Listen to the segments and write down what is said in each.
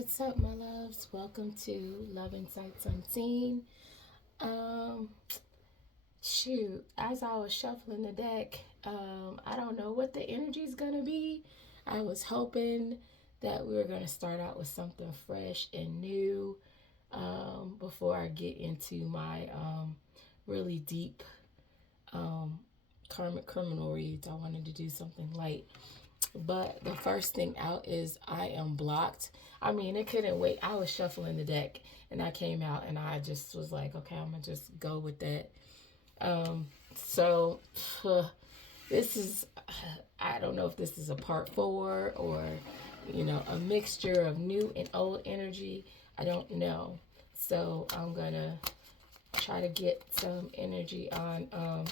What's up, my loves? Welcome to Love Insights Unseen. Um, as I was shuffling the deck, I don't know what the energy is gonna be. I was hoping that we were gonna start out with something fresh and new before I get into my really deep karmic criminal reads. I wanted to do something light. But the first thing out is I am blocked. I mean, it couldn't wait. I was shuffling the deck and I came out and I just was like, okay, I'm going to just go with that. So this is, I don't know if this is a part 4 or, a mixture of new and old energy. I don't know. So I'm going to try to get some energy on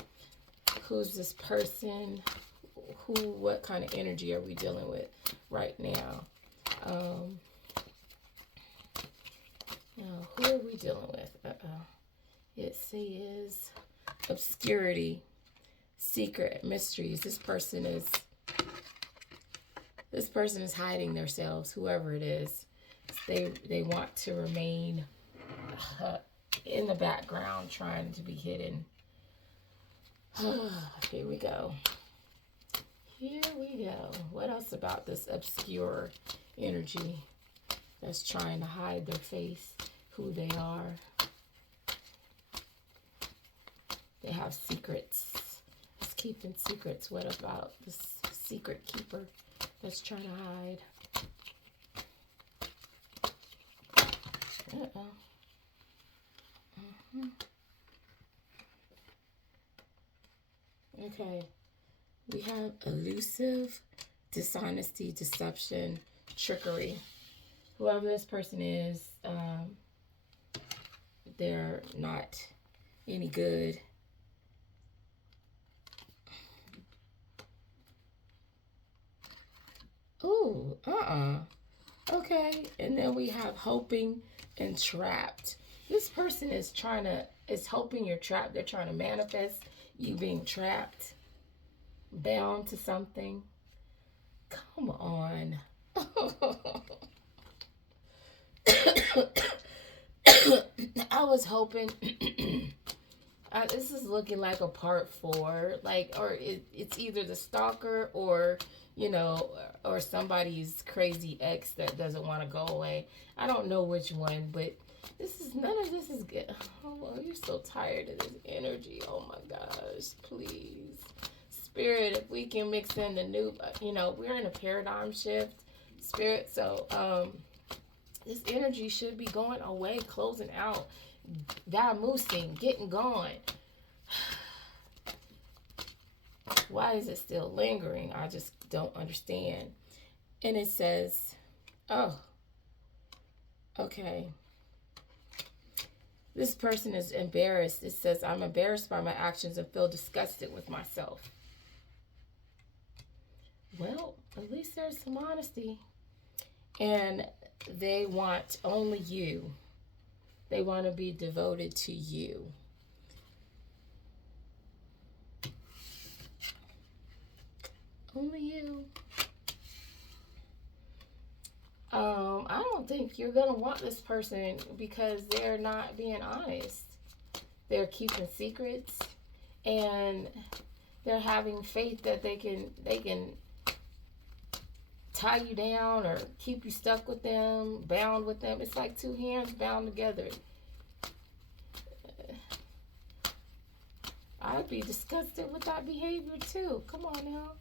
who's this person, what kind of energy are we dealing with right now? Who are we dealing with? It says obscurity, secret, mysteries. This person is hiding themselves, whoever it is. They want to remain in the background, trying to be hidden. Here we go. What else about this obscure energy that's trying to hide their face, who they are? They have secrets. It's keeping secrets. What about this secret keeper that's trying to hide? Okay. We have elusive, dishonesty, deception, trickery. Whoever this person is, they're not any good. Ooh, Okay, and then we have hoping and trapped. This person is hoping you're trapped. They're trying to manifest you being trapped, bound to something. Come on. I was hoping this is looking like a part 4, it's either the stalker or or somebody's crazy ex that doesn't want to go away. I don't know which one, but none of this is good. Oh, you're so tired of this energy. Oh my gosh, please. Spirit, if we can mix in the new, we're in a paradigm shift, Spirit. So, this energy should be going away, closing out, vamoosing, getting gone. Why is it still lingering? I just don't understand. And it says, oh, okay. This person is embarrassed. It says, I'm embarrassed by my actions and feel disgusted with myself. Well, at least there's some honesty. And they want only you. They want to be devoted to you. Only you. I don't think you're going to want this person because they're not being honest. They're keeping secrets and they're having faith that they can tie you down or keep you stuck with them, bound with them. It's like two hands bound together. I'd be disgusted with that behavior too. Come on now.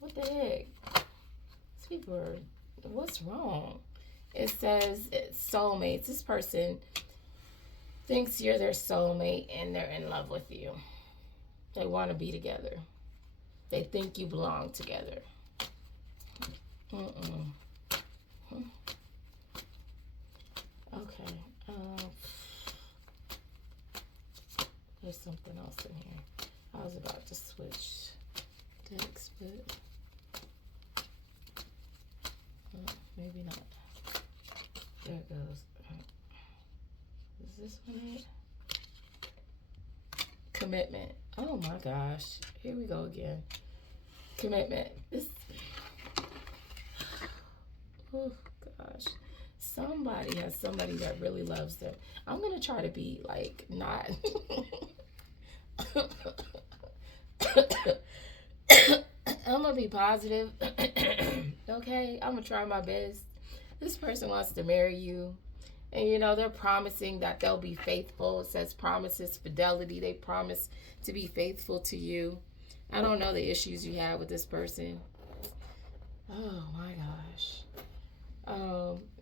What the heck? These people are, what's wrong? It says it's soulmates. This person thinks you're their soulmate and they're in love with you. They want to be together. They think you belong together. Okay. There's something else in here. I was about to switch decks, but maybe not. There it goes. Is this one it? Commitment. Oh my gosh. Here we go again. Commitment. Oh gosh. Somebody has somebody that really loves them. I'm going to try to be like not. I'm going to be positive. Okay? I'm going to try my best. This person wants to marry you. And you know, they're promising that they'll be faithful. It says promises, fidelity. They promise to be faithful to you. I don't know the issues you have with this person. Oh my gosh.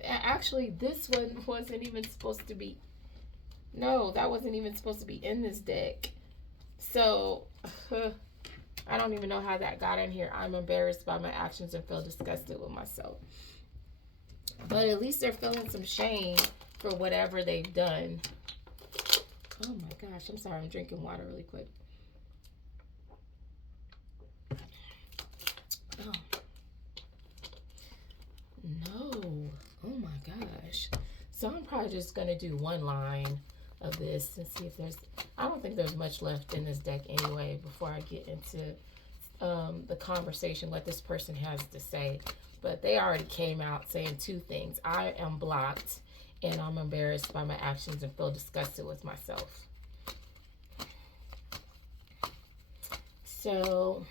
Actually, this one wasn't even supposed to be. No, that wasn't even supposed to be in this deck. So, I don't even know how that got in here. I'm embarrassed by my actions and feel disgusted with myself. But at least they're feeling some shame for whatever they've done. Oh my gosh, I'm sorry, I'm drinking water really quick. Oh. No. Oh my gosh. So I'm probably just going to do one line of this and see if there's... I don't think there's much left in this deck anyway before I get into the conversation, what this person has to say. But they already came out saying two things. I am blocked and I'm embarrassed by my actions and feel disgusted with myself. So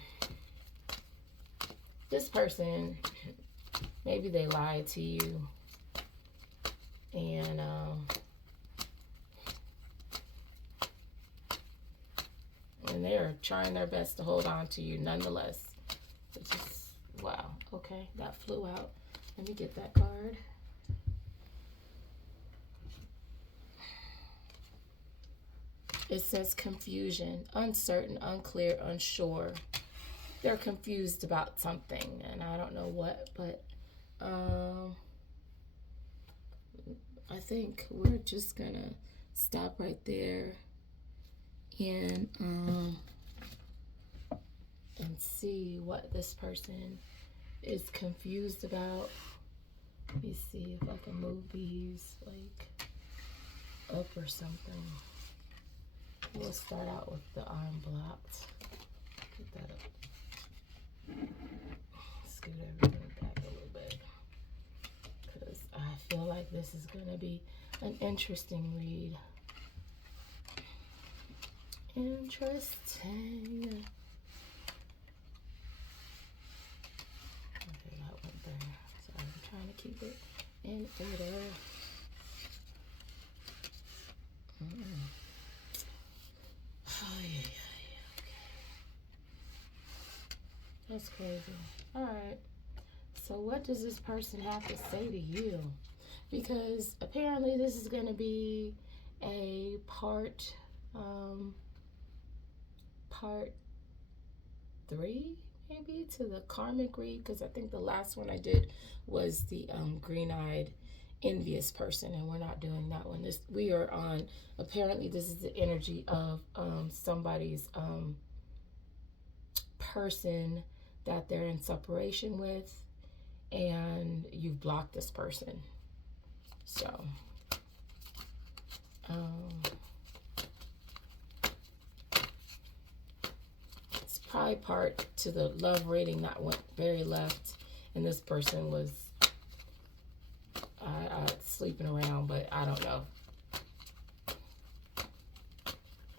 this person, maybe they lied to you and they're trying their best to hold on to you nonetheless. It's just, wow. Okay, that flew out. Let me get that card. It says confusion, uncertain, unclear, unsure. They're confused about something, and I don't know what, but I think we're just gonna stop right there and see what this person is confused about. Let me see if I can move these like up or something. We'll start out with the I'm blocked. Get that up. Scoot everything back a little bit, because I feel like this is going to be an interesting read. Interesting. Okay, that went there. So I'm trying to keep it in order. Oh, yeah. Okay. That's crazy. All right. So what does this person have to say to you? Because apparently this is going to be a part 3 maybe to the karmic read, because I think the last one I did was the green-eyed envious person, and we're not doing that one. We are on, apparently this is the energy of somebody's person that they're in separation with, and you've blocked this person. So it's probably part to the love reading that went very left, and this person was sleeping around, but I don't know.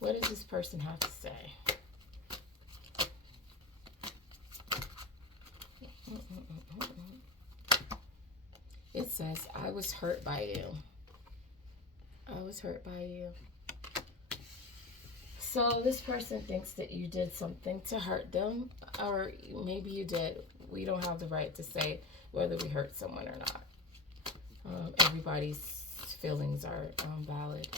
What does this person have to say? It says, I was hurt by you. I was hurt by you. So this person thinks that you did something to hurt them, or maybe you did. We don't have the right to say whether we hurt someone or not. Everybody's feelings are valid.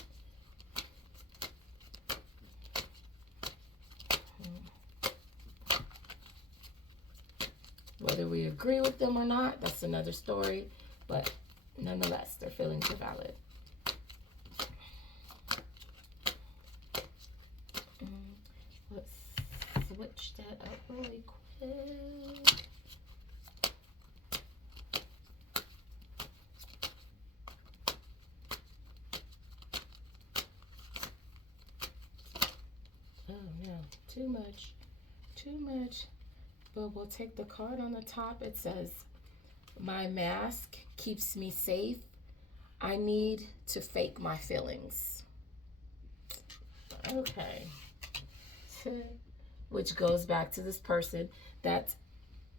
Whether we agree with them or not, that's another story. But nonetheless, their feelings are valid. Let's switch that up really quick. Oh no, too much. Too much. But we'll take the card on the top. It says, my mask keeps me safe I need to fake my feelings. Okay. Which goes back to this person that's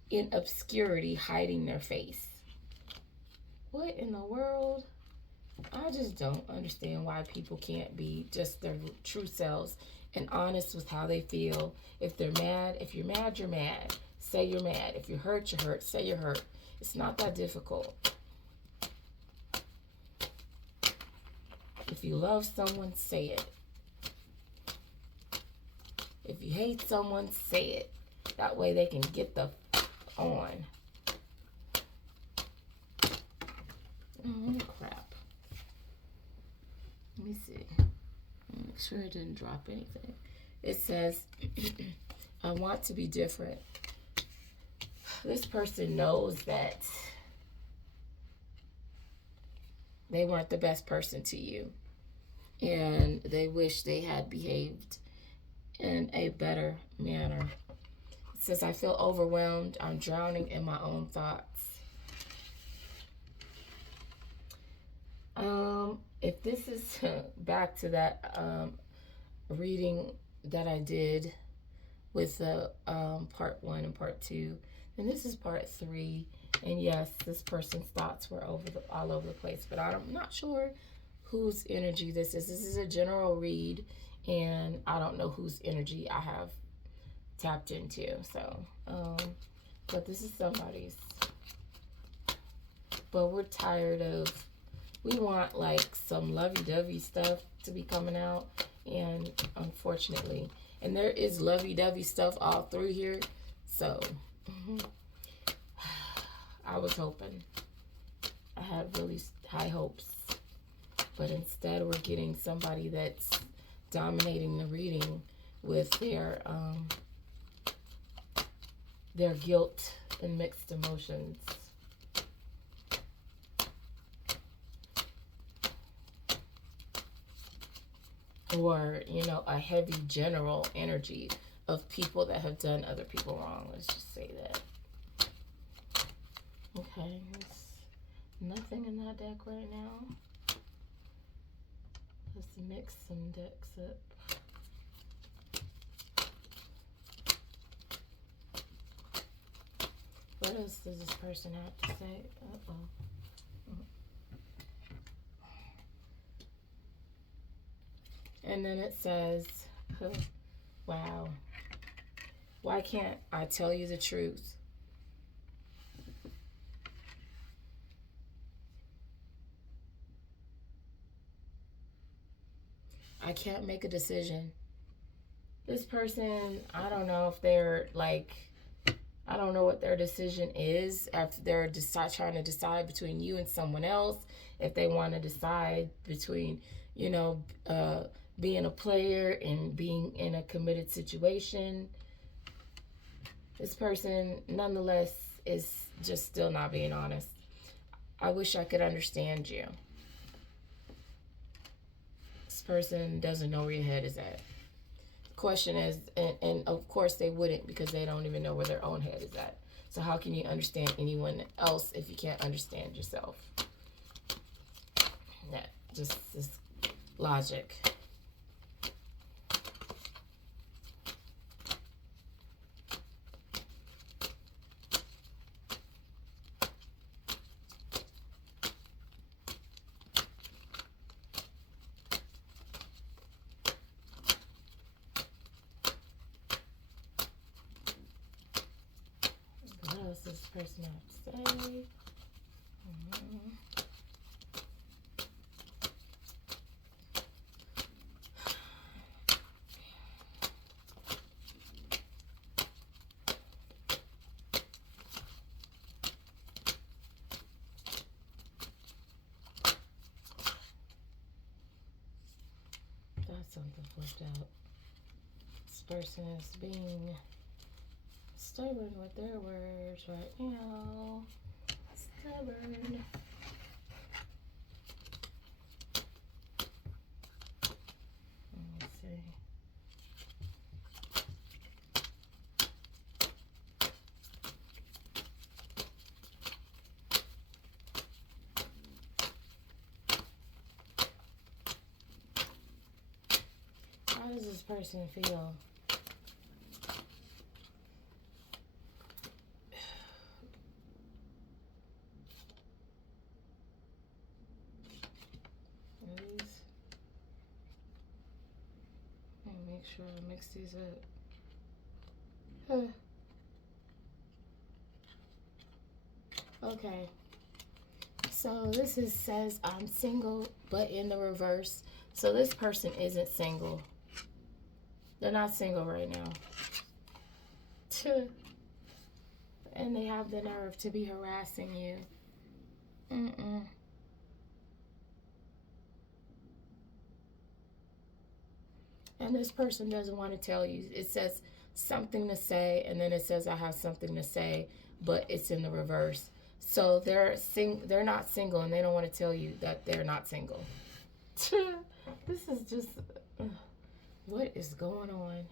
in obscurity hiding their face. What in the world? I just don't understand why people can't be just their true selves and honest with how they feel. If they're mad, if you're mad, you're mad. Say you're mad. If you're hurt, you're hurt. Say you're hurt. It's not that difficult. If you love someone, say it. If you hate someone, say it. That way they can get the on. Oh, crap. Let me see. Make sure I didn't drop anything. It says, I want to be different. This person knows that they weren't the best person to you. And they wish they had behaved in a better manner. It says, I feel overwhelmed. I'm drowning in my own thoughts. If this is back to that reading that I did with the part 1 and part 2, then this is part 3. And yes, this person's thoughts were all over the place, but I'm not sure whose energy this is. This is a general read, and I don't know whose energy I have tapped into. So, but this is somebody's. But we're tired of. We want like some lovey-dovey stuff to be coming out, and unfortunately, and there is lovey-dovey stuff all through here. So, I was hoping. I had really high hopes. But instead, we're getting somebody that's dominating the reading with their guilt and mixed emotions. Or, a heavy general energy of people that have done other people wrong. Let's just say that. Okay, there's nothing in that deck right now. Let's mix some decks up. What else does this person have to say? Uh-oh. And then it says, wow, why can't I tell you the truth? I can't make a decision. This person, I don't know if they're like, I don't know what their decision is. If they're trying to decide between you and someone else, if they want to decide between, being a player and being in a committed situation. This person, nonetheless, is just still not being honest. I wish I could understand you. This person doesn't know where your head is at. The question is, and of course they wouldn't, because they don't even know where their own head is at. So how can you understand anyone else if you can't understand yourself? That just is logic. What else does this person have to say? That's something flipped out. This person is being stubborn with their words right now. Stubborn. Let's see. does this person feel? These. Let me make sure I mix these up. Okay. So this says I'm single, but in the reverse. So this person isn't single. They're not single right now. And they have the nerve to be harassing you. And this person doesn't want to tell you. It says something to say, and then it says I have something to say, but it's in the reverse. So they're not single, and they don't want to tell you that they're not single. This is just, what is going on?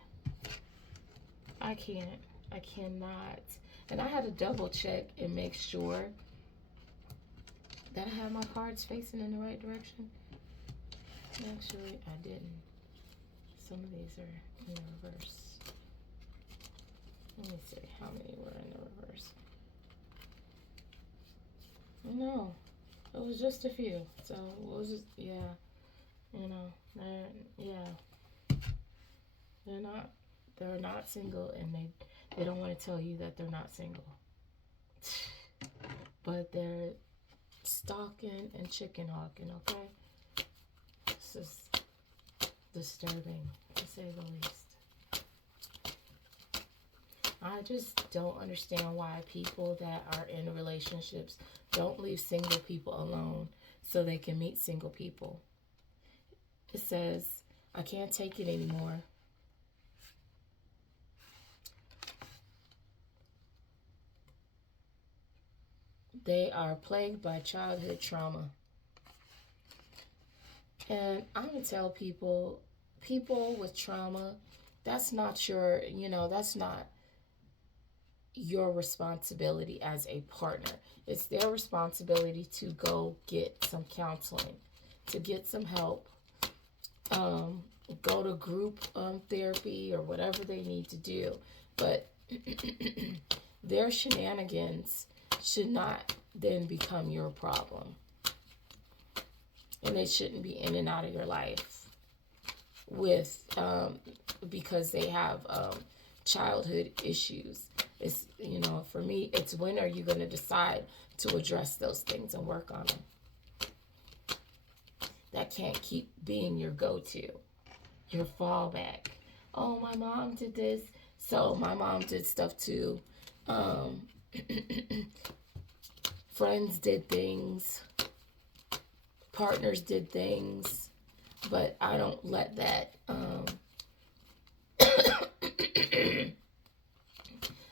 I cannot. And I had to double check and make sure that I have my cards facing in the right direction. Actually, I didn't. Some of these are in the reverse. Let me see how many were in the reverse. No, it was just a few. So it was just, yeah, you know, they're not single, and they don't want to tell you that they're not single. But they're stalking and chicken hawking, okay? This is disturbing, to say the least. I just don't understand why people that are in relationships don't leave single people alone so they can meet single people. It says, I can't take it anymore. They are plagued by childhood trauma. And I'm going to tell people with trauma, that's not that's not your responsibility as a partner. It's their responsibility to go get some counseling, to get some help, go to group therapy or whatever they need to do. But their shenanigans should not then become your problem. And they shouldn't be in and out of your life with because they have childhood issues. It's, for me, it's when are you going to decide to address those things and work on them? That can't keep being your go-to, your fallback. Oh, my mom did this, so my mom did stuff too. Friends did things. Partners did things. But I don't let that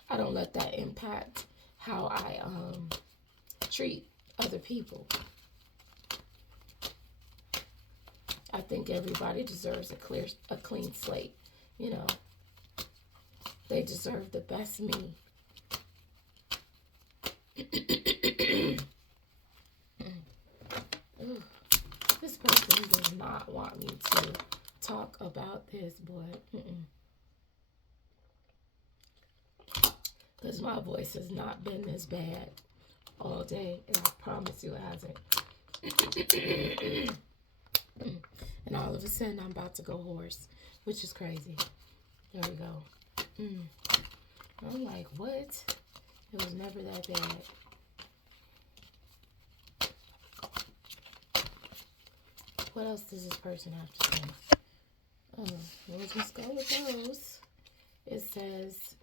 I don't let that impact how I treat other people. I think everybody deserves a clean slate. They deserve the best me. This person does not want me to talk about this, boy. Because my voice has not been this bad all day, and I promise you it hasn't. And all of a sudden, I'm about to go hoarse, which is crazy. There we go. I'm like, what? It was never that bad. What else does this person have to say? We'll just go with those. It says,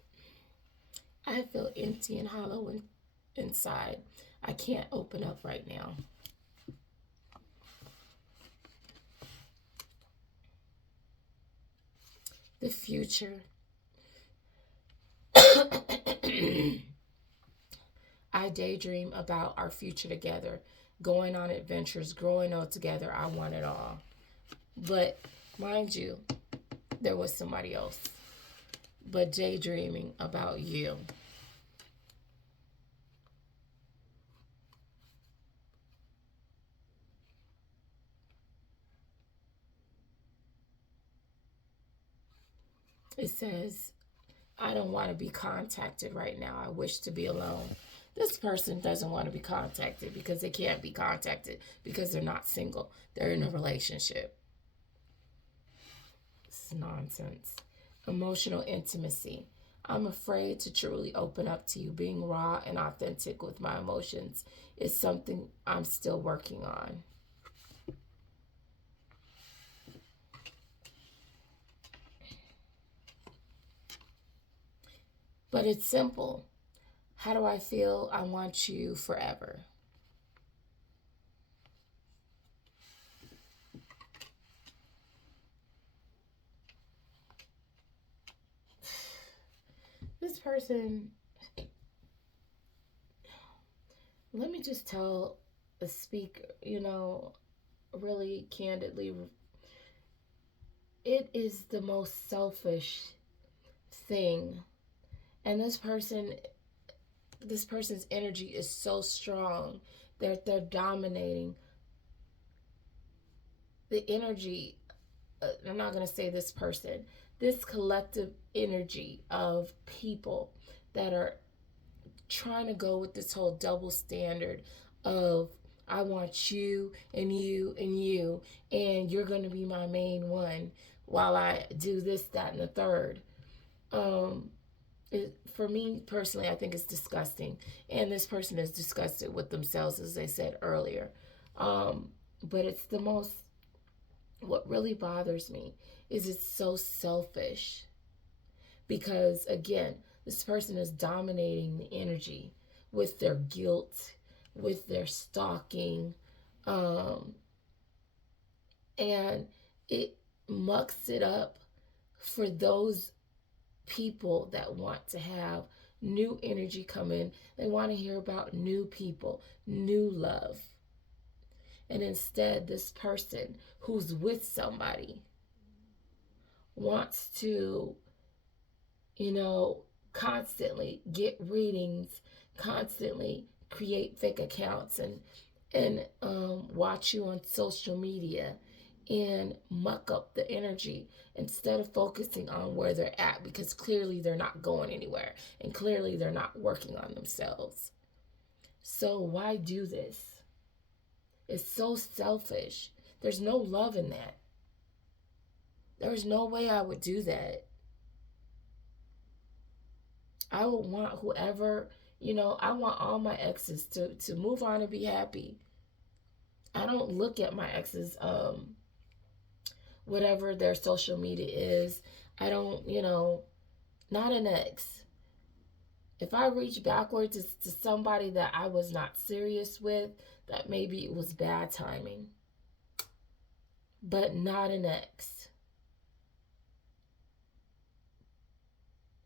I feel empty and hollow inside. I can't open up right now. The future. I daydream about our future together, going on adventures, growing old together. I want it all. But mind you, there was somebody else. But daydreaming about you. It says, I don't want to be contacted right now. I wish to be alone. This person doesn't want to be contacted because they can't be contacted because they're not single. They're in a relationship. It's nonsense. Emotional intimacy. I'm afraid to truly open up to you. Being raw and authentic with my emotions is something I'm still working on. But it's simple. How do I feel? I want you forever. This person, let me just speak, really candidly, it is the most selfish thing. And this person's energy is so strong. They're dominating the energy. I'm not going to say this person, this collective energy of people that are trying to go with this whole double standard of I want you and you and you, and you're going to be my main one while I do this, that, and the third. For me personally, I think it's disgusting. And this person is disgusted with themselves, as I said earlier. But it's what really bothers me is it's so selfish. Because again, this person is dominating the energy with their guilt, with their stalking, and it mucks it up for those people that want to have new energy come in. They want to hear about new people, new love. And instead, this person who's with somebody wants to, constantly get readings, constantly create fake accounts and watch you on social media and muck up the energy instead of focusing on where they're at, because clearly they're not going anywhere and clearly they're not working on themselves. So why do this? It's so selfish. There's no love in that. There's no way I would do that. I would want whoever, I want all my exes to move on and be happy. I don't look at my exes, whatever their social media is. I don't, not an ex. If I reach backwards to somebody that I was not serious with, that maybe it was bad timing. But not an ex.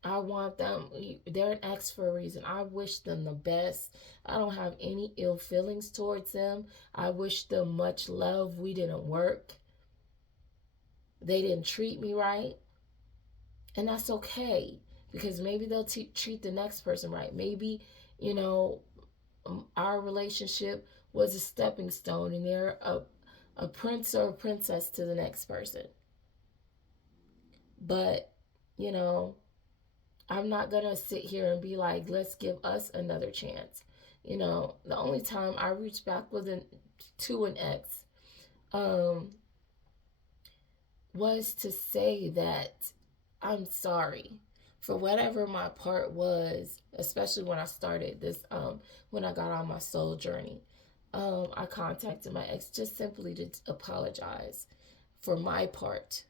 I want them, they're an ex for a reason. I wish them the best. I don't have any ill feelings towards them. I wish them much love. We didn't work. They didn't treat me right. And that's okay, because maybe they'll treat the next person right. Maybe, our relationship was a stepping stone and they're a prince or a princess to the next person. But, I'm not going to sit here and be like, let's give us another chance. The only time I reached back to an ex was to say that I'm sorry for whatever my part was, especially when I started this, when I got on my soul journey. I contacted my ex just simply to apologize for my part,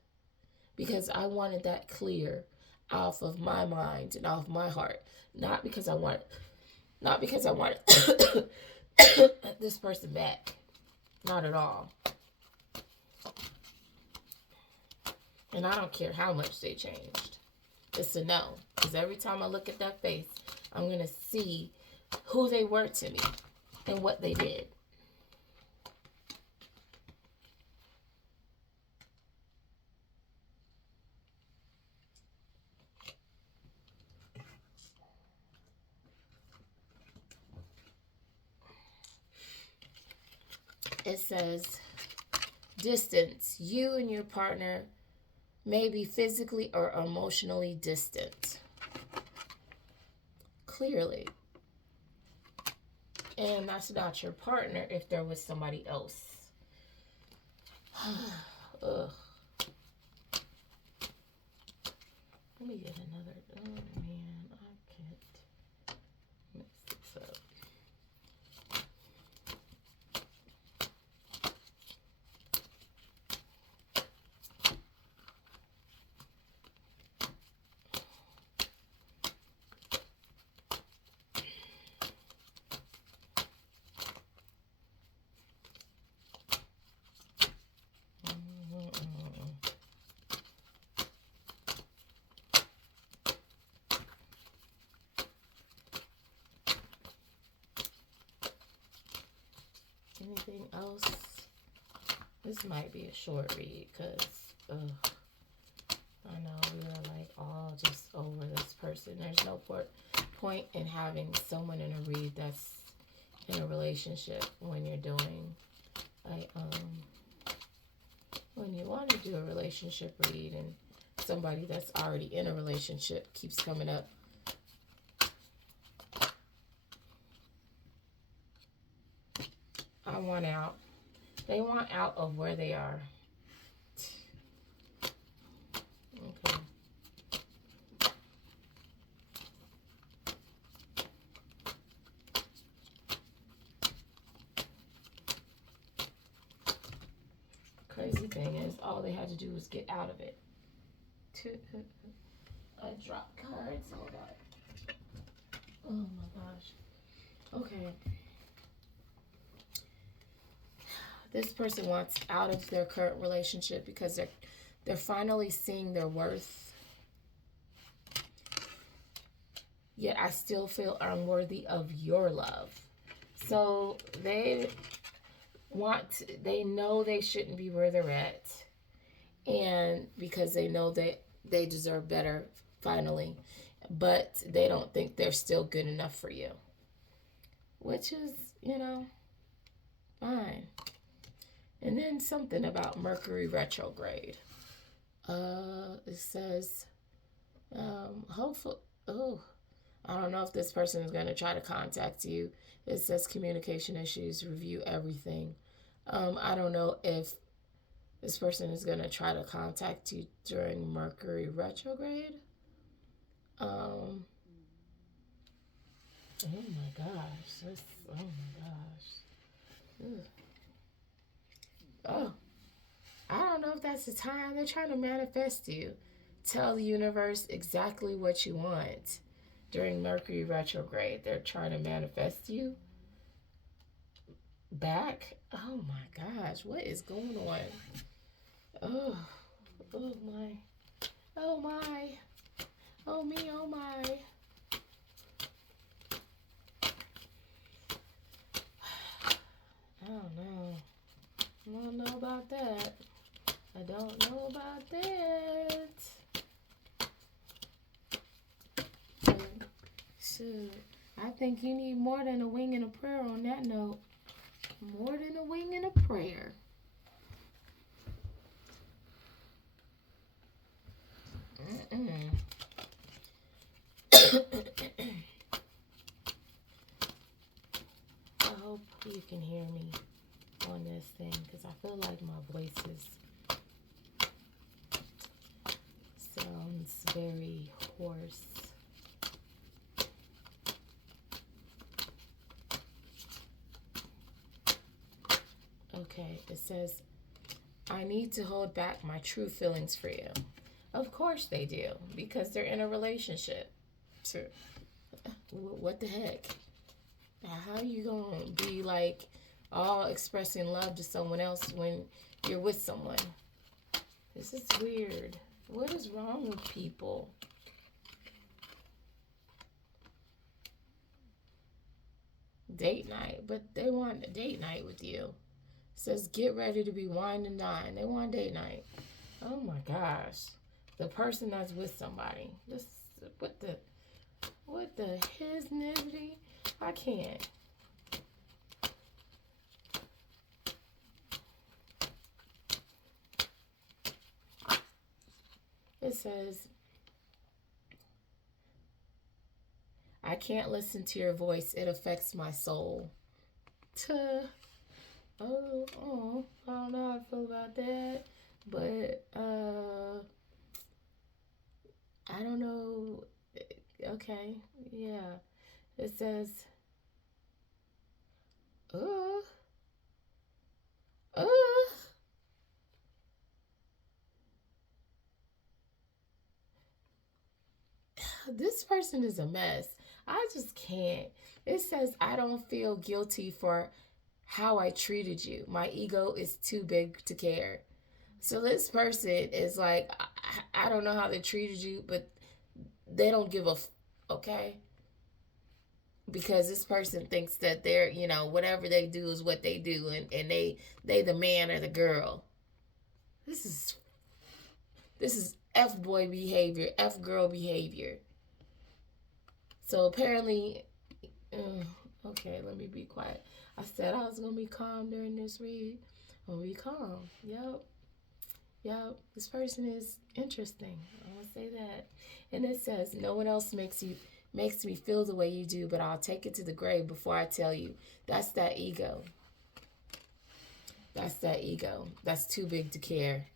because I wanted that clear off of my mind and off my heart, not because I wanted this person back, not at all. And I don't care how much they changed. It's a no, because every time I look at that face, I'm going to see who they were to me and what they did. It says, distance. You and your partner maybe physically or emotionally distant. Clearly. And that's not your partner if there was somebody else. Ugh. Let me get another. Oh man, I can't mix this up. Anything else? This might be a short read because I know we're like all just over this person. There's no point in having someone in a read that's in a relationship when you're doing like when you want to do a relationship read and somebody that's already in a relationship keeps coming up. I want out. They want out of where they are. Okay. Crazy thing is, all they had to do was get out of it. I dropped cards. Hold on. Oh my gosh. Okay. This person wants out of their current relationship because they're finally seeing their worth. Yet I still feel unworthy of your love. So they know they shouldn't be where they're at. And because they know that they deserve better finally. But they don't think they're still good enough for you. Which is, fine. And then something about Mercury retrograde. It says, hopefully, I don't know if this person is going to try to contact you. It says communication issues, review everything. I don't know if this person is going to try to contact you during Mercury retrograde. Oh my gosh. Oh my gosh. Ugh. Oh, I don't know if that's the time. They're trying to manifest you. Tell the universe exactly what you want. During Mercury retrograde, they're trying to manifest you back. Oh my gosh, what is going on? Oh my. Oh my. Oh me, oh my. I don't know. I don't know about that. I don't know about that. Shoot, I think you need more than a wing and a prayer on that note. More than a wing and a prayer. I hope you can hear me on this thing because I feel like my voice sounds very hoarse. Okay, it says, I need to hold back my true feelings for you. Of course they do, because they're in a relationship. So, what the heck? How are you going to be like all expressing love to someone else when you're with someone? This is weird. What is wrong with people? Date night, but they want a date night with you. It says get ready to be wine and dine. They want date night. Oh my gosh. The person that's with somebody. This what the his nibbity? I can't. It says, I can't listen to your voice. It affects my soul. Tuh. I don't know how I feel about that. But, I don't know. Okay, yeah. It says, uh, uh, this person is a mess. I just can't. It says, I don't feel guilty for how I treated you. My ego is too big to care. So this person is like, I don't know how they treated you, but they don't give a okay? Because this person thinks that they're, whatever they do is what they do, and they the man or the girl. This is F boy behavior, F girl behavior. So apparently, okay, let me be quiet. I said I was gonna be calm during this read. I'm gonna be calm. Yep. This person is interesting. I'm gonna say that. And it says, no one else makes me feel the way you do, but I'll take it to the grave before I tell you. That's that ego. That's too big to care.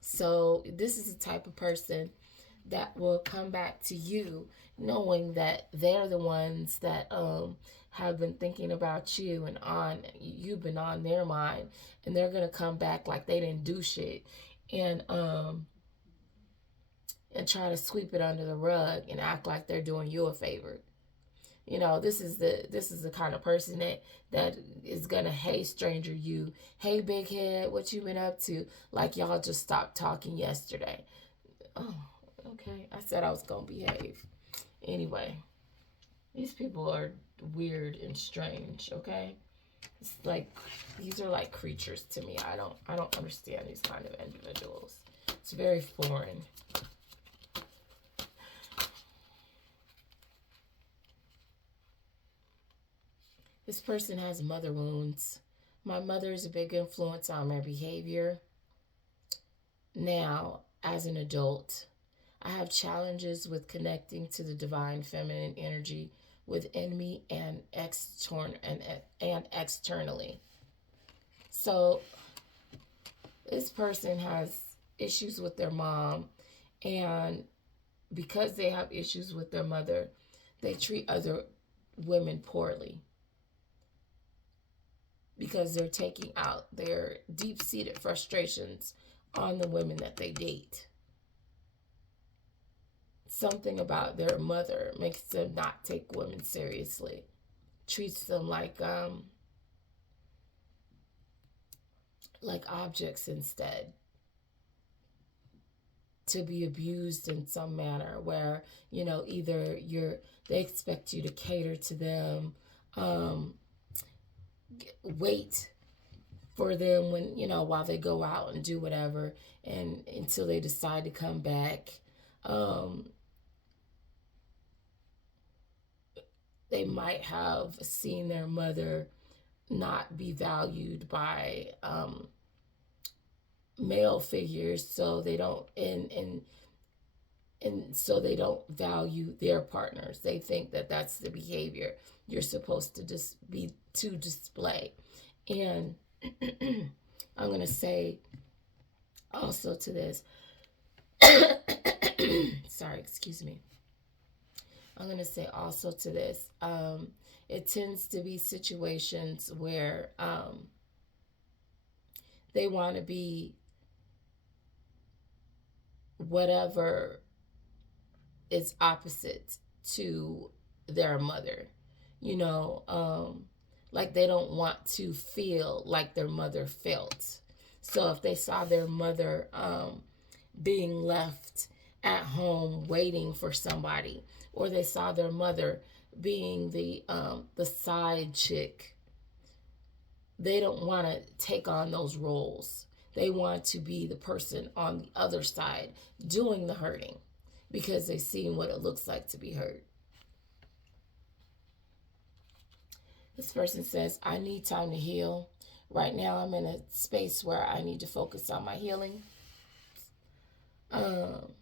So this is the type of person that will come back to you knowing that they're the ones that have been thinking about you, and you've been on their mind, and they're gonna come back like they didn't do shit, and try to sweep it under the rug and act like they're doing you a favor. This is the kind of person that is gonna, hey stranger you, hey big head, what you been up to? Like y'all just stopped talking yesterday. Oh, okay. I said I was gonna behave. Anyway, these people are weird and strange. Okay, it's like these are like creatures to me. I don't understand these kind of individuals. It's very foreign. This person has mother wounds. My mother is a big influence on my behavior. Now, as an adult, I have challenges with connecting to the divine feminine energy within me and externally. So, this person has issues with their mom, and because they have issues with their mother, they treat other women poorly, because they're taking out their deep-seated frustrations on the women that they date. Something about their mother makes them not take women seriously, treats them like objects instead, to be abused in some manner, where either they expect you to cater to them, wait for them when while they go out and do whatever, and until they decide to come back. They might have seen their mother not be valued by male figures, so they don't and so they don't value their partners. They think that that's the behavior you're supposed to just be to display. And I'm going to say also to this, sorry, excuse me. I'm going to say also to this, it tends to be situations where they want to be whatever is opposite to their mother. Like they don't want to feel like their mother felt. So if they saw their mother being left at home waiting for somebody, or they saw their mother being the side chick, they don't want to take on those roles. They want to be the person on the other side doing the hurting, because they've seen what it looks like to be hurt. This person says, I need time to heal. Right now I'm in a space where I need to focus on my healing. Um,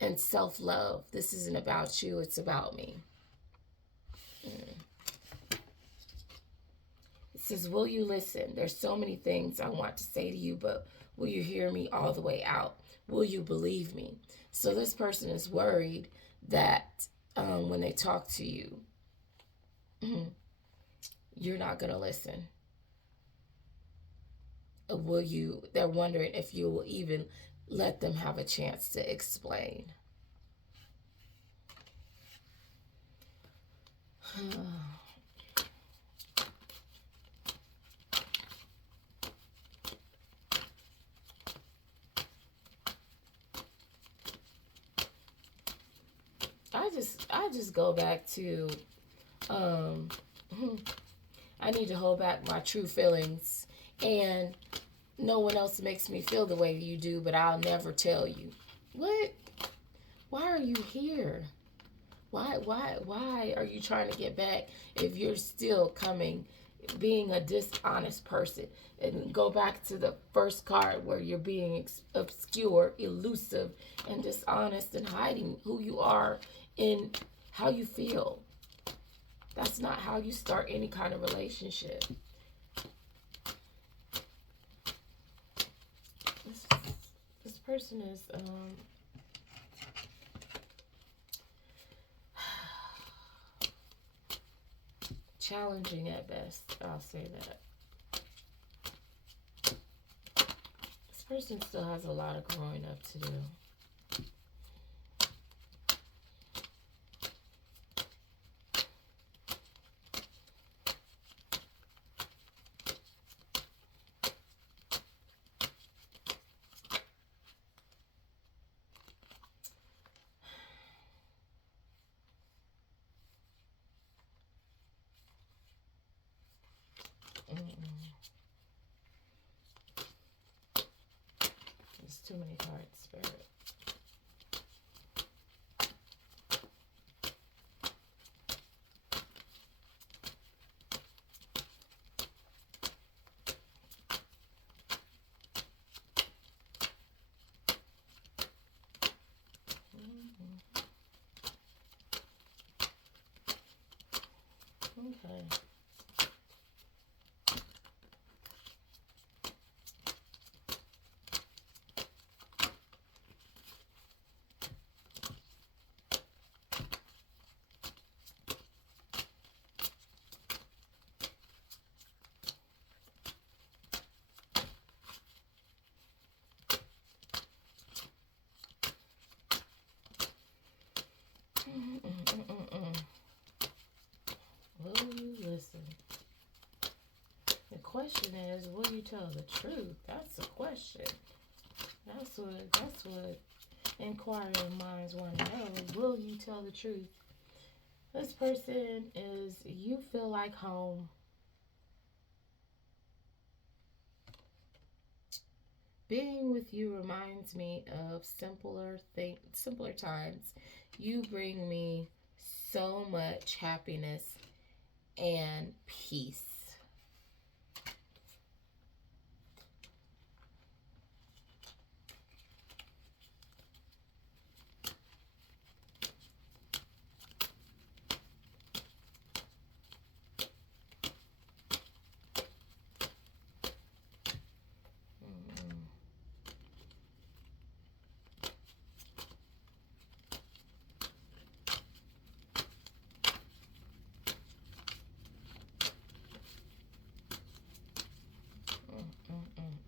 and self-love. This isn't about you, it's about me. Mm. It says, will you listen? There's so many things I want to say to you, but will you hear me all the way out? Will you believe me? So this person is worried that when they talk to you, you're not going to listen. Will you? They're wondering if you will even let them have a chance to explain. I just go back to um I need to hold back my true feelings, and no one else makes me feel the way you do, but I'll never tell you. What? Why are you here? Why are you trying to get back if you're still coming, being a dishonest person? And go back to the first card where you're being obscure, elusive, and dishonest, and hiding who you are and how you feel. That's not how you start any kind of relationship. This person is challenging at best. I'll say that. This person still has a lot of growing up to do. There's too many cards, Spirit. Okay. Will you listen? The question is, will you tell the truth? That's the question. That's what inquiring minds want to know. Will you tell the truth? This person is, you feel like home. Being with you reminds me of simpler times. You bring me so much happiness and peace.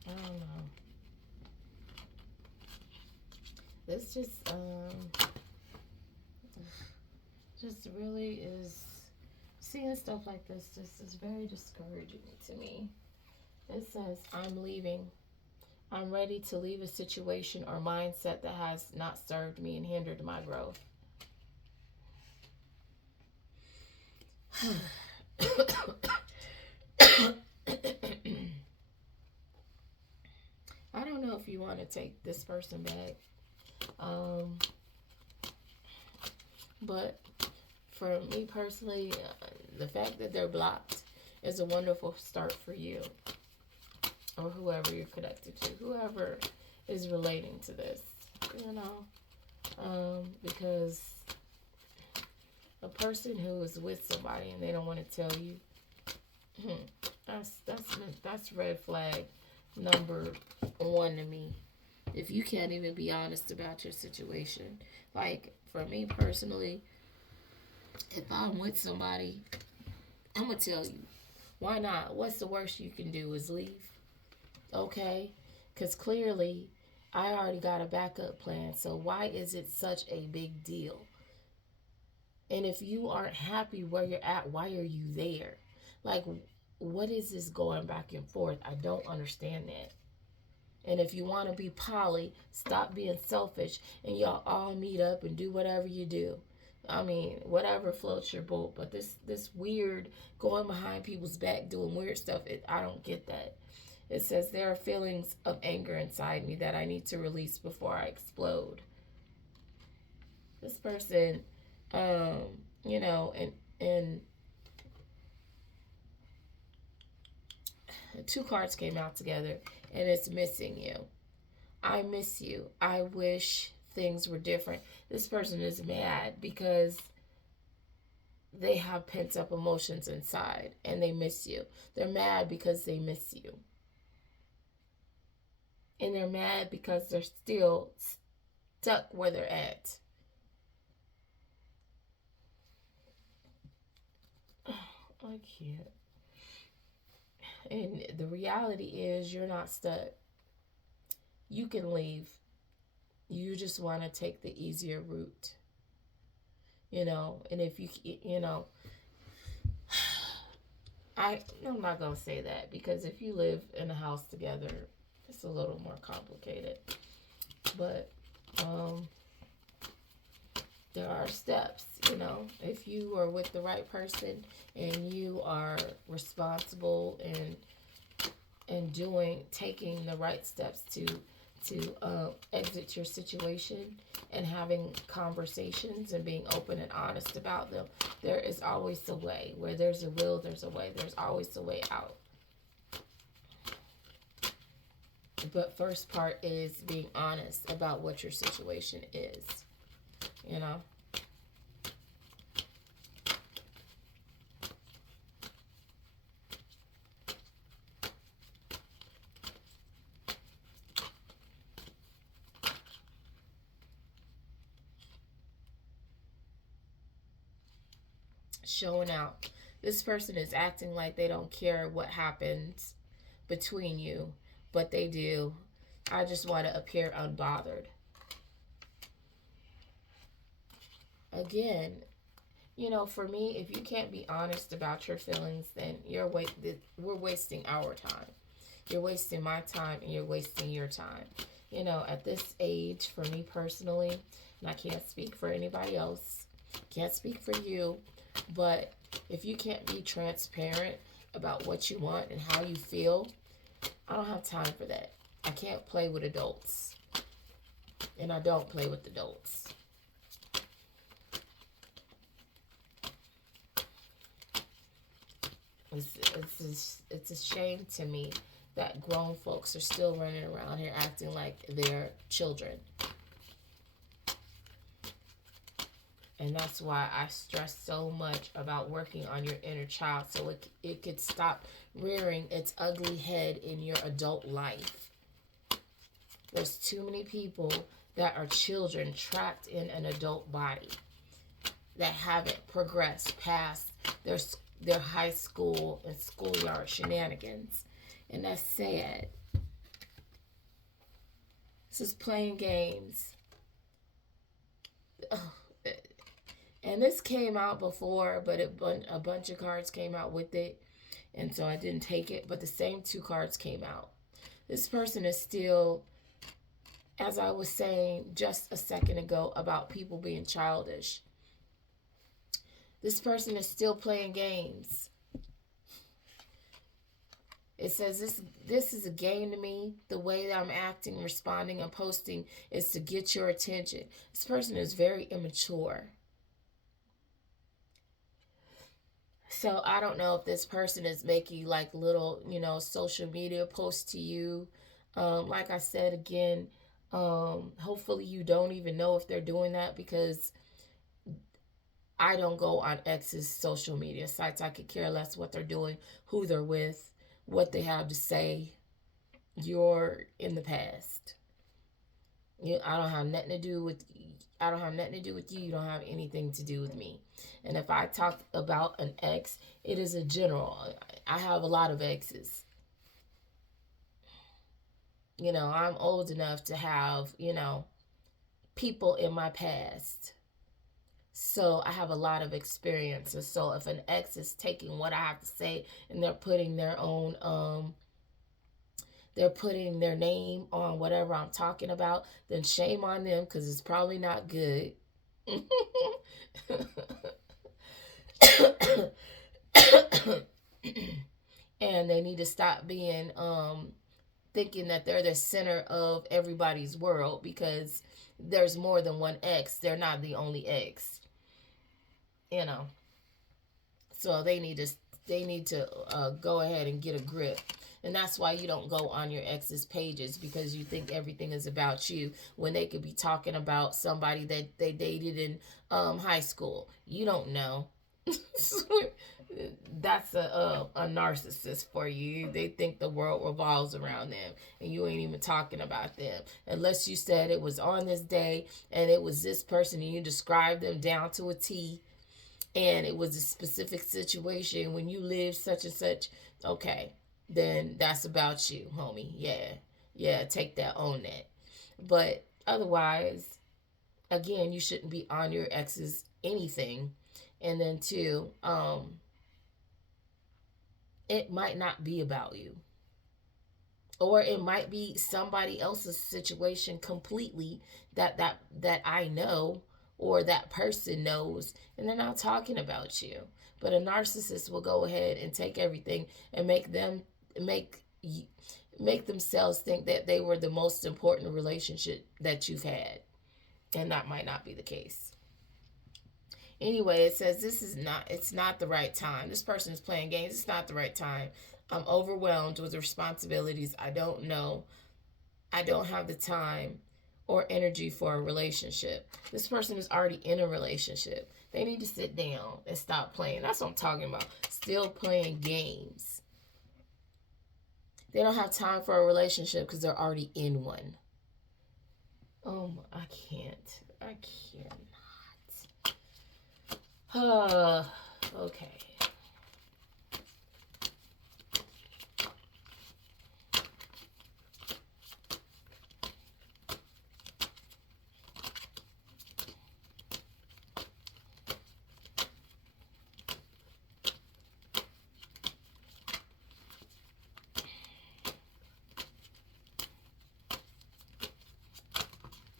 I don't know. This just really is, seeing stuff like this just is very discouraging to me. It says, I'm leaving. I'm ready to leave a situation or mindset that has not served me and hindered my growth. I don't know if you want to take this person back. But for me personally, the fact that they're blocked is a wonderful start for you, or whoever you're connected to. Whoever is relating to this, you know, because a person who is with somebody and they don't want to tell you, that's red flag number one to me. If you can't even be honest about your situation, like for me personally, if I'm with somebody, I'm gonna tell you. Why not? What's the worst you can do is leave, okay? Because clearly, I already got a backup plan. So why is it such a big deal? And if you aren't happy where you're at, why are you there? Like, what is this going back and forth? I don't understand that. And if you want to be poly, stop being selfish and y'all all meet up and do whatever you do. I mean, whatever floats your boat. But this weird going behind people's back doing weird stuff, I don't get that. It says there are feelings of anger inside me that I need to release before I explode. This person, you know, and two cards came out together, and it's missing you. I miss you. I wish things were different. This person is mad because they have pent up emotions inside and they miss you. They're mad because they miss you. And they're mad because they're still stuck where they're at. I can't. And the reality is, you're not stuck. You can leave. You just want to take the easier route. You know, and if you know, I'm not going to say that, because if you live in a house together, it's a little more complicated. But there are steps, you know. If you are with the right person and you are responsible and taking the right steps to exit your situation and having conversations and being open and honest about them, there is always a way. Where there's a will, there's a way. There's always a way out. But first part is being honest about what your situation is, you know. Showing out. This person is acting like they don't care what happens between you, but they do. I just want to appear unbothered. Again, you know, for me, if you can't be honest about your feelings, then we're wasting our time. You're wasting my time and you're wasting your time. You know, at this age, for me personally, and I can't speak for anybody else, can't speak for you, but if you can't be transparent about what you want and how you feel, I don't have time for that. I can't play with adults. And I don't play with adults. It's a shame to me that grown folks are still running around here acting like they're children. And that's why I stress so much about working on your inner child, so it could stop rearing its ugly head in your adult life. There's too many people that are children trapped in an adult body that haven't progressed past their high school and schoolyard shenanigans. And that's sad. This is playing games. And this came out before, but a bunch of cards came out with it. And so I didn't take it. But the same two cards came out. This person is still, as I was saying just a second ago about people being childish, this person is still playing games. It says this is a game to me. The way that I'm acting, responding, and posting is to get your attention. This person is very immature. So I don't know if this person is making like little, social media posts to you. Like I said again, Hopefully you don't even know if they're doing that, because I don't go on X's social media sites. I could care less what they're doing, who they're with, what they have to say. You're in the past. I don't have nothing to do with. I don't have nothing to do with you. You don't have anything to do with me. And if I talk about an ex, it is a general. I have a lot of exes. I'm old enough to have, people in my past. So I have a lot of experiences. So if an ex is taking what I have to say and they're putting their name on whatever I'm talking about, then shame on them, because it's probably not good. And they need to stop being thinking that they're the center of everybody's world, because there's more than one ex. They're not the only ex. You know. So they need to go ahead and get a grip. And that's why you don't go on your ex's pages, because you think everything is about you, when they could be talking about somebody that they dated in high school. You don't know. That's a narcissist for you. They think the world revolves around them, and you ain't even talking about them, unless you said it was on this day and it was this person and you described them down to a T, and it was a specific situation when you lived such and such. Okay, then that's about you, homie. Yeah, take that, own that. But otherwise, again, you shouldn't be on your ex's anything. And then two, it might not be about you, or it might be somebody else's situation completely, that I know, or that person knows, and they're not talking about you. But a narcissist will go ahead and take everything and make make themselves think that they were the most important relationship that you've had, and that might not be the case. Anyway, it says it's not the right time. This person is playing games. It's not the right time. I'm overwhelmed with responsibilities. I don't know. I don't have the time or energy for a relationship. This person is already in a relationship. They need to sit down and stop playing. That's what I'm talking about. Still playing games. They don't have time for a relationship because they're already in one. Oh, I can't. I cannot. Okay.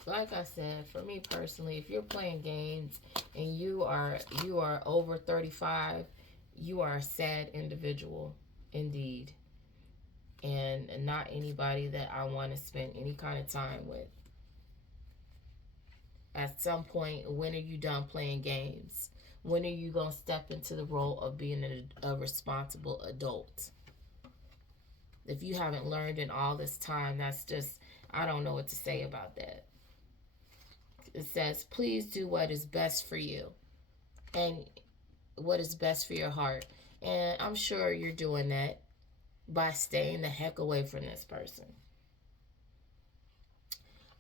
Like I said, for me personally, if you're playing games and you are over 35, you are a sad individual indeed, and not anybody that I want to spend any kind of time with. At some point, when are you done playing games? When are you going to step into the role of being a responsible adult? If you haven't learned in all this time, that's just, I don't know what to say about that. It says, please do what is best for you and what is best for your heart. And I'm sure you're doing that by staying the heck away from this person.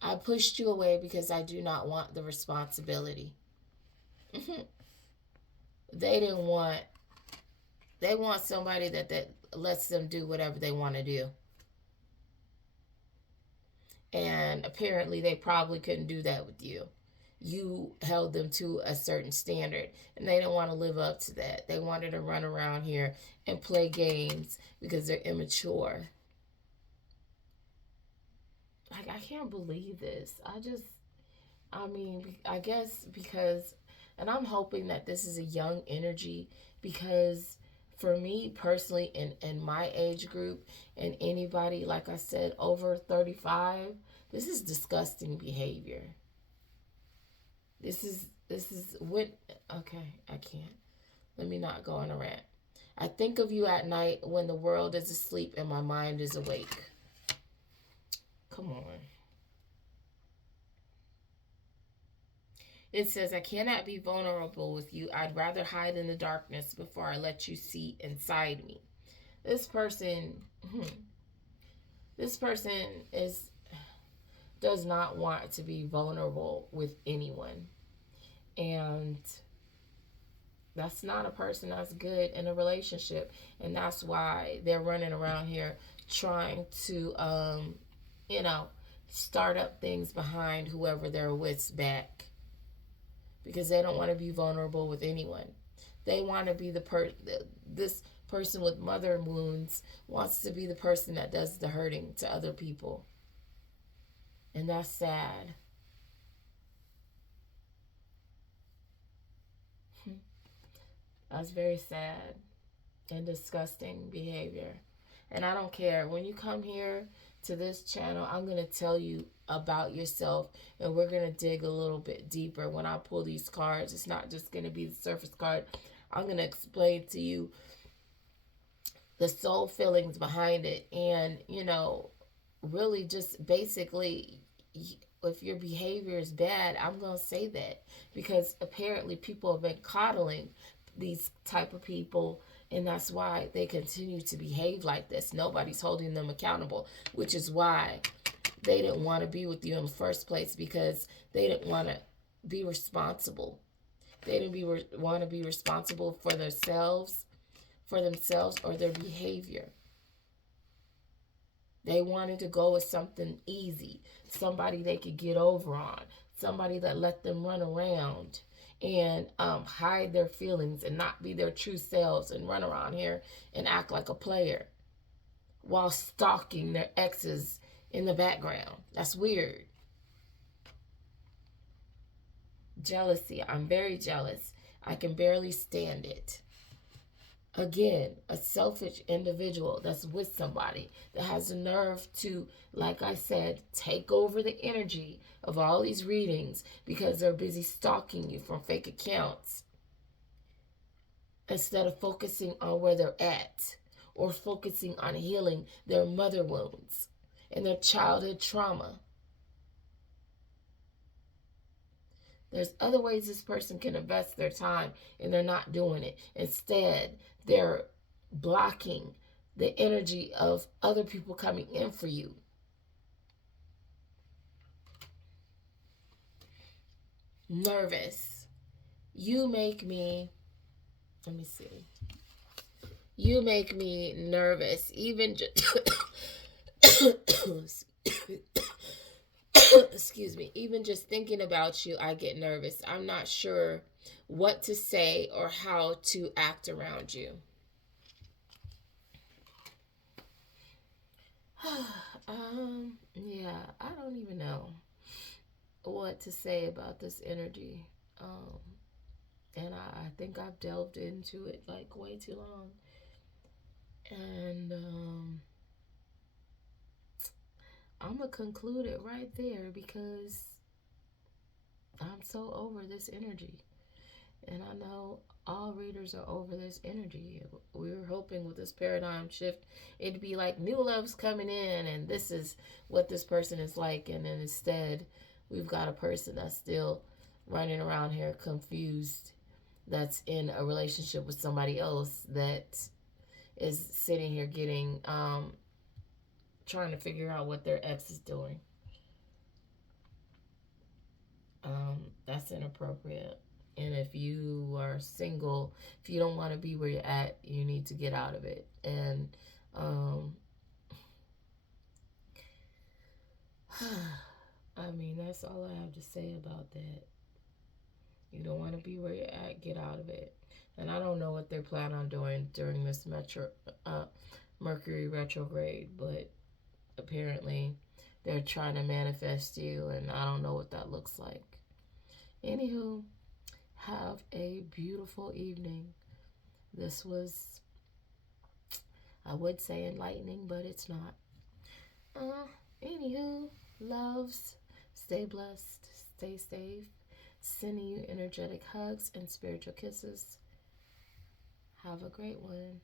I pushed you away because I do not want the responsibility. They want somebody that lets them do whatever they want to do. And apparently they probably couldn't do that with you. You held them to a certain standard, and they didn't want to live up to that. They wanted to run around here and play games because they're immature. Like, I can't believe this. I guess because, and I'm hoping that this is a young energy, because for me personally, in my age group, and anybody, like I said, over 35, this is disgusting behavior. This is what, okay, I can't. Let me not go on a rant. I think of you at night when the world is asleep and my mind is awake. Come on. It says, I cannot be vulnerable with you. I'd rather hide in the darkness before I let you see inside me. This person, this person does not want to be vulnerable with anyone. And that's not a person that's good in a relationship. And that's why they're running around here trying to, start up things behind whoever they're with's back. Because they don't want to be vulnerable with anyone. They want to be this person with mother wounds wants to be the person that does the hurting to other people. And that's sad. That's very sad and disgusting behavior. And I don't care. When you come here to this channel, I'm going to tell you about yourself, and we're going to dig a little bit deeper. When I pull these cards, it's not just going to be the surface card. I'm going to explain to you the soul feelings behind it, and really just basically, if your behavior is bad, I'm going to say that, because apparently people have been coddling these type of people, and that's why they continue to behave like this. Nobody's holding them accountable, which is why they didn't want to be with you in the first place, because they didn't want to be responsible. They didn't want to be responsible for themselves or their behavior. They wanted to go with something easy, somebody they could get over on, somebody that let them run around and hide their feelings and not be their true selves and run around here and act like a player while stalking their exes in the background. That's weird. Jealousy. I'm very jealous. I can barely stand it. Again, a selfish individual that's with somebody that has the nerve to, like I said, take over the energy of all these readings because they're busy stalking you from fake accounts instead of focusing on where they're at or focusing on healing their mother wounds and their childhood trauma. There's other ways this person can invest their time, and they're not doing it. Instead, they're blocking the energy of other people coming in for you. Nervous. You make me, let me see. You make me nervous. Even just, excuse me, even just thinking about you, I get nervous. I'm not sure what to say or how to act around you. Yeah, I don't even know what to say about this energy. And I think I've delved into it like way too long. And I'm going to conclude it right there because I'm so over this energy. And I know all readers are over this energy. We were hoping with this paradigm shift, it'd be like new love's coming in and this is what this person is like. And then instead, we've got a person that's still running around here confused, that's in a relationship with somebody else, that is sitting here getting, trying to figure out what their ex is doing. That's inappropriate. And if you are single, if you don't want to be where you're at, you need to get out of it. And I mean, that's all I have to say about that. You don't want to be where you're at, get out of it. And I don't know what they plan on doing during this Mercury retrograde, but apparently they're trying to manifest you, and I don't know what that looks like. Anywho, have a beautiful evening. This was, I would say enlightening, but it's not. Anywho, loves, stay blessed, stay safe. Sending you energetic hugs and spiritual kisses. Have a great one.